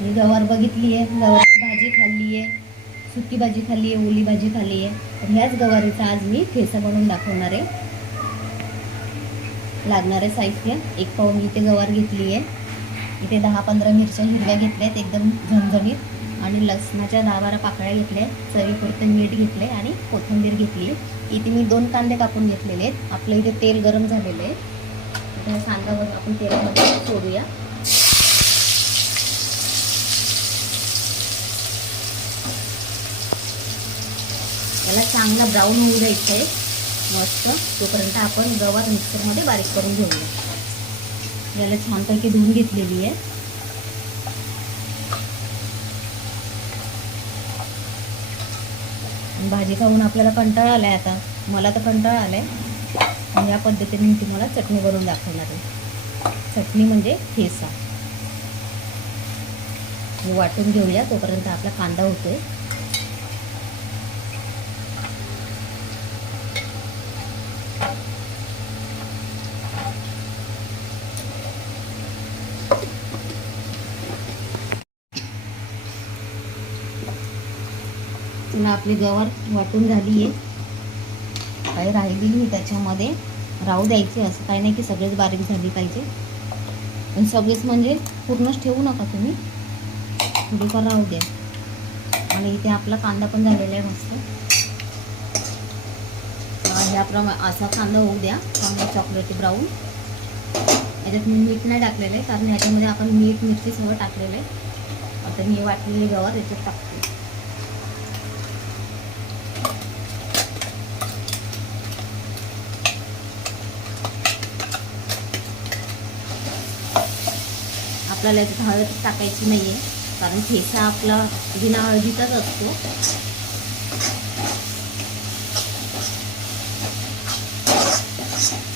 मी गवार बघितली आहे, गवारची भाजी खाल्ली आहे, सुकी भाजी खाल्ली आहे, ओली भाजी खाल्ली आहे. तर ह्याच गवारीचा आज मी ठेचा बनवून दाखवणार आहे. लागणारे साहित्य: एक पाव मी इथे गवार घेतली आहे, इथे 10-15 मिरच्या हिरव्या घेतल्या आहेत एकदम झणझणीत, आणि लसणाच्या 10-12 पाकळ्या घेतल्या, चवीपुरतं मीठ घेतले आणि कोथिंबीर घेतली. इथे मी 2 कांदे कापून घेतलेले आहेत. आपलं इथे तेल गरम झालेलं आहे. इथे कांदा आपण तेलामध्ये सोडूया. याला चांगला ब्राऊन होऊ द्यायचं आहे मस्त. तोपर्यंत आपण गवार मिक्सरमध्ये बारीक करून घेऊया. याला छानपैकी धुवून घेतलेली आहे. भाजी खाऊन आपल्याला कंटाळा आलाय आता, मला तर कंटाळा आलाय. या पद्धतीने मी तुम्हाला चटणी बनवून दाखवणार आहे. चटणी म्हणजे ठेचा. वाटून घेऊया तोपर्यंत आपला कांदा होतोय. पुन्हा आपली गवार वाटून झाली आहे. काही राहिलेली त्याच्यामध्ये राहू द्यायची. असं काही नाही की सगळेच बारीक झाली पाहिजे, पण सगळेच म्हणजे पूर्णच ठेवू नका तुम्ही, थोडीफार राहू द्या. आणि इथे आपला कांदा पण झालेला आहे मस्त. ह्याप्रमाणे असा कांदा होऊ द्या, चांगला चॉकलेटी ब्राऊन. याच्यात मी मीठ नाही टाकलेलं आहे, कारण ह्याच्यामध्ये आपण मीठ मिरची सगळं टाकलेलं आहे. आता मी वाटलेली गवार याच्यात टाकते. आपल्याला याच्यात हळद टाकायची नाही आहे, कारण ठेचा आपला बिना हळदीचाच असतो.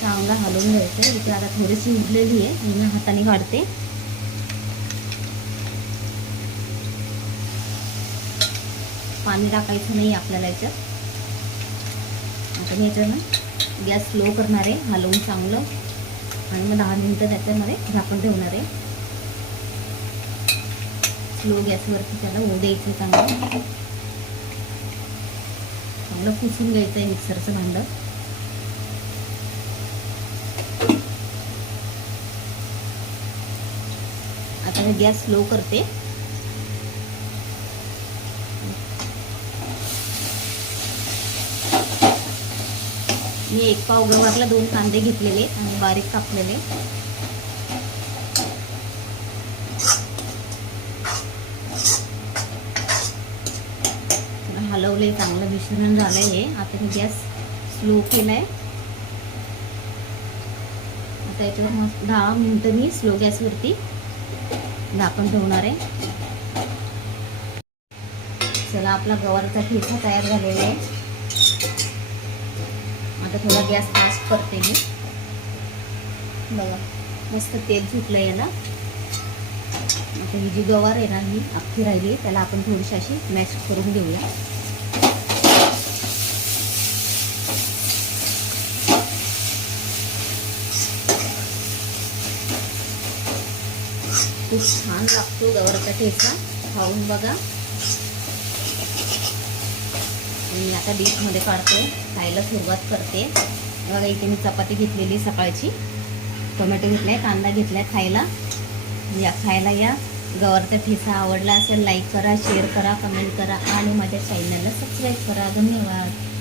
चांगला हलवून घ्यायचं. इथे आता थोडीशी उरलेली आहे, मी हाताने काढते. पाणी टाकायचं नाही आपल्याला याच्यात. आता ह्याच्यानं गॅस स्लो करणार आहे, हलवून चांगलं, आणि मग 10 मिनिटं त्याच्यामध्ये झाकण ठेवणार आहे. स्लो गॅसवरती त्याला होऊ द्यायचं. चांगलं पुसून घ्यायचं आहे मिक्सरचं भांडं. आता मी गॅस स्लो करते. मी 1 पाव गवारला 2 कांदे घेतलेले आणि बारीक कापलेले. हलवले, चांगलं मिश्रण झालंय हे. आता मी गॅस स्लो केलाय. आता याच्यावर मस्त 10 मिनिटं मी स्लो गॅसवरती झाकण ठेवणार आहे. चला, आपला गवारचा ठेचा तयार झालेला आहे. आता थोडा गॅस फास्ट करते मी. बघा, मस्त तेल सुटलं याला. आता ही जी गवार आहे ना, ही अख्खी राहिली, त्याला आपण थोडीशी अशी मॅश करून घेऊया. खूप छान लागतो गवारचा ठेचा, खाऊन बघा. मी आता डिशमध्ये काढते, खायला सुरुवात करते. बघा, इथे मी चपाती घेतलेली सकाळची, टोमॅटो घेतलाय, कांदा घेतलाय खायला. या गवारचा ठेचा आवडला असेल लाईक करा, शेअर करा, कमेंट करा आणि माझ्या चॅनलला सबस्क्राईब करा. धन्यवाद.